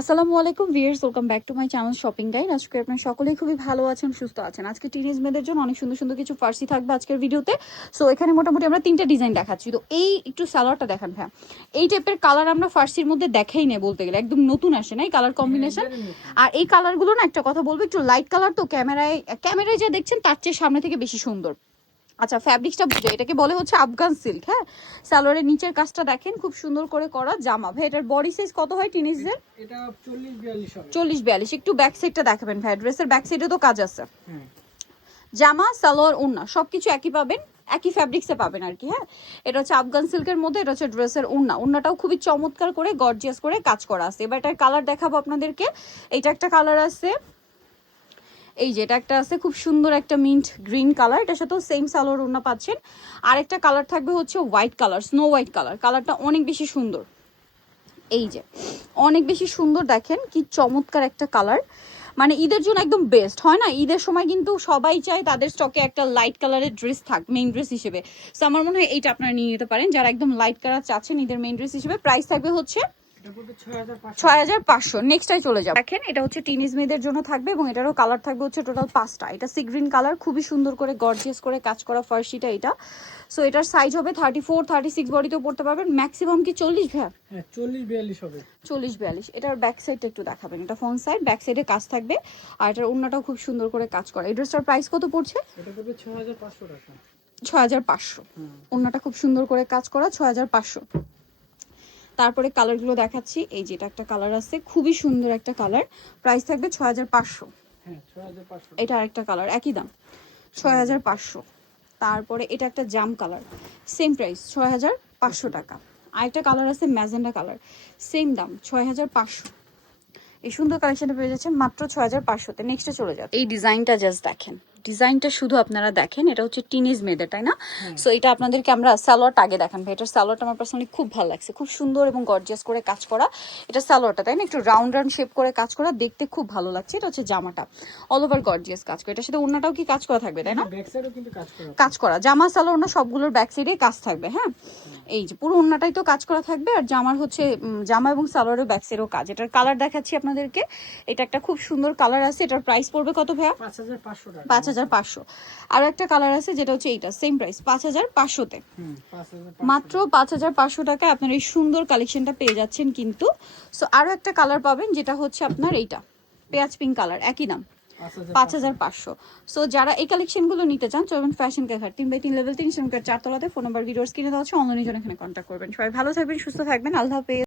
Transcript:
আসসালামু আলাইকুম viewers welcome back to my channel shopping guide. আজকে আপনারা সকলেই খুবই ভালো আছেন সুস্থ আছেন। আজকে টিনেজ মেয়েদের জন্য অনেক সুন্দর সুন্দর কিছু ফার্সি থাকবে আজকের ভিডিওতে। সো এখানে মোটামুটি আমরা তিনটা ডিজাইন দেখাচ্ছি। তো এই একটু সালোয়ারটা দেখান হ্যাঁ এই টাইপের কালার আমরা ফার্সির মধ্যে দেখাই নেই বলতে গেলে। একদম নতুন আসে না এই কালার কম্বিনেশন আর এই কালারগুলো না একটা কথা বলব একটু লাইট কালার তো ক্যামেরায় ক্যামেরায় যা দেখছেন তার চেয়ে সামনে থেকে বেশি সুন্দর। আচ্ছা ফ্যাব্রিক্সটা বুঝে এটাকে বলে হচ্ছে আফগান সিল্ক হ্যাঁ? সালোয়ারের নিচের কাজটা দেখেন খুব সুন্দর করে করা জামা। ভাই এটার বডি সাইজ কত হয় টিনেজদের এটা চল্লিশ বিয়াল্লিশ একটু ব্যাক সাইডটা দেখাবেন ভাই ড্রেসের ব্যাক সাইডে তো কাজ আছে। হ্যাঁ। জামা সালোয়ার ওড়না সবকিছু একই পাবেন একই ফ্যাব্রিক্সে পাবেন আর কি হ্যাঁ? এটা হচ্ছে আফগান সিল্কের মধ্যে এটা হচ্ছে ড্রেসের ওড়না ওড়নাটাও খুবই চমৎকার করে গর্জিয়াস করে কাজ করা আছে। এবার এটার কালার দেখাবো আপনাদেরকে। এইটা একটা কালার আছে এই যে, এটা একটা আছে খুব সুন্দর একটা মিন্ট গ্রিন কালার এটার সাথেও সেম সালোয়ার ওড়না পাচ্ছেন। আর একটা কালার থাকবে হচ্ছে white colour snow white colour কালারটা অনেক বেশি সুন্দর। এই যে, অনেক বেশি সুন্দর দেখেন, কি চমৎকার একটা কালার মানে ঈদের জন্য একদম বেস্ট হয় না? ঈদের সময় কিন্তু সবাই চায় তাদের স্টকে একটা লাইট কালারের ড্রেস থাক মেইন ড্রেস হিসেবে। সো আমার মনে হয় এইটা আপনারা নিয়ে নিতে পারেন। যারা একদম লাইট কালার চাচ্ছেন ঈদের মেইন ড্রেস হিসেবে প্রাইস থাকবে হচ্ছে ছয় হাজার পাঁচশো। চলে যাবে। দেখেন এটা হচ্ছে টিনিজ মেয়েদের জন্য থাকবে এবং এটারও কালার থাকবে হচ্ছে টোটাল পাঁচটা। এটা সি গ্রিন কালার খুবই সুন্দর করে গর্জিয়াস করে কাজ করা ফার্সিটা এটা। সো এটার সাইজ হবে থার্টি ফোর থার্টি সিক্স বডিতেও পড়তে পারবেন। ম্যাক্সিমাম কি চল্লিশ হ্যাঁ চল্লিশ বিয়াল্লিশ হবে। চল্লিশ বিয়াল্লিশ। এটার ব্যাক সাইডটা একটু দেখাবেন। এটা ফ্রন্ট সাইড ব্যাক সাইডে কাজ থাকবে। আর এটার অন্যটাও খুব সুন্দর করে কাজ করা। এই ড্রেসটার প্রাইস কত পড়ছে? এটা পড়বে ছয় হাজার পাঁচশো টাকা। ছয় হাজার পাঁচশো অন্যটা খুব সুন্দর করে কাজ করা ছয় হাজার পাঁচশো। তারপরে কালারগুলো দেখাচ্ছি। এই যে এটা একটা কালার আছে খুবই সুন্দর একটা কালার প্রাইস থাকবে ছয় হাজার পাঁচশো। হ্যাঁ ছয় হাজার পাঁচশো। এটা আরেকটা কালার একই দাম। ছয় হাজার পাঁচশো। তারপরে এটা একটা জাম কালার সেম প্রাইস ছয় হাজার পাঁচশো টাকা। আরেকটা কালার আছে ম্যাজেন্ডা কালার সেম দাম ছয় হাজার পাঁচশো। এই সুন্দর কালেকশনটা পেয়ে যাচ্ছেন মাত্র ছয় হাজার পাঁচশোতে। নেক্সটে চলে যাবে এই ডিজাইনটা জাস্ট দেখেন। ডিজাইনটা শুধু আপনারা দেখেন এটা হচ্ছে টিনেজ মেয়েদের তাই না? সো এটা আপনাদেরকে আমরা সালোয়ারটা আগে দেখান ভাই। এটার সালোয়ারটা আমার পার্সোনালি খুব ভালো লাগছে। খুব সুন্দর এবং গর্জিয়াস করে কাজ করা এটা সালোয়ারটা তাই না? একটু রাউন্ড রাউন্ড শেপ করে কাজ করা দেখতে খুব ভালো লাগছে। এটা হচ্ছে জামাটা। অল ওভার গর্জিয়াস কাজ করা। এটার সাথে অন্যটাও কি কাজ করা থাকবে তাই না? কাজ করা জামা সালোয়ার না সবগুলোর ব্যাক সাইডে কাজ থাকবে হ্যাঁ? এই যে পুরো ওন্নাটাই তো কাজ করা থাকবে আর জামার হচ্ছে জামা এবং সালোয়ারের ব্যাক সাইডেও কাজ। এটার কালার দেখাচ্ছি আপনাদেরকে। এটা একটা খুব সুন্দর কালার আছে। এটার প্রাইস পড়বে কত ভাইয়া? পাঁচ হাজার পাঁচশো টাকা। হাজার পাঁচশো। আর একটা কালার আছে যেটা হচ্ছে এইটা সেম প্রাইস পাঁচ হাজার পাঁচশোতে। মাত্র পাঁচ হাজার পাঁচশো টাকায় আপনার এই সুন্দর কালেকশনটা পেয়ে যাচ্ছেন কিন্তু। সো আরও একটা কালার পাবেন যেটা হচ্ছে আপনার এইটা পেঁয়াজ পিঙ্ক কালার একই দাম পাঁচ হাজার পাঁচশো। সো যারা এই কালেকশনগুলো নিতে চান চলবেন ফ্যাশন কেখার তিন বাই তিন লেভেল তিন সেমিকার চারতলাতে ফোন নাম্বার ভিডিওস কিনে দেওয়া হচ্ছে অনলাইনে জন্য এখানে কন্ট্যাক্ট করবেন। সবাই ভালো থাকবেন সুস্থ থাকবেন আল্লাহ হাফেজ।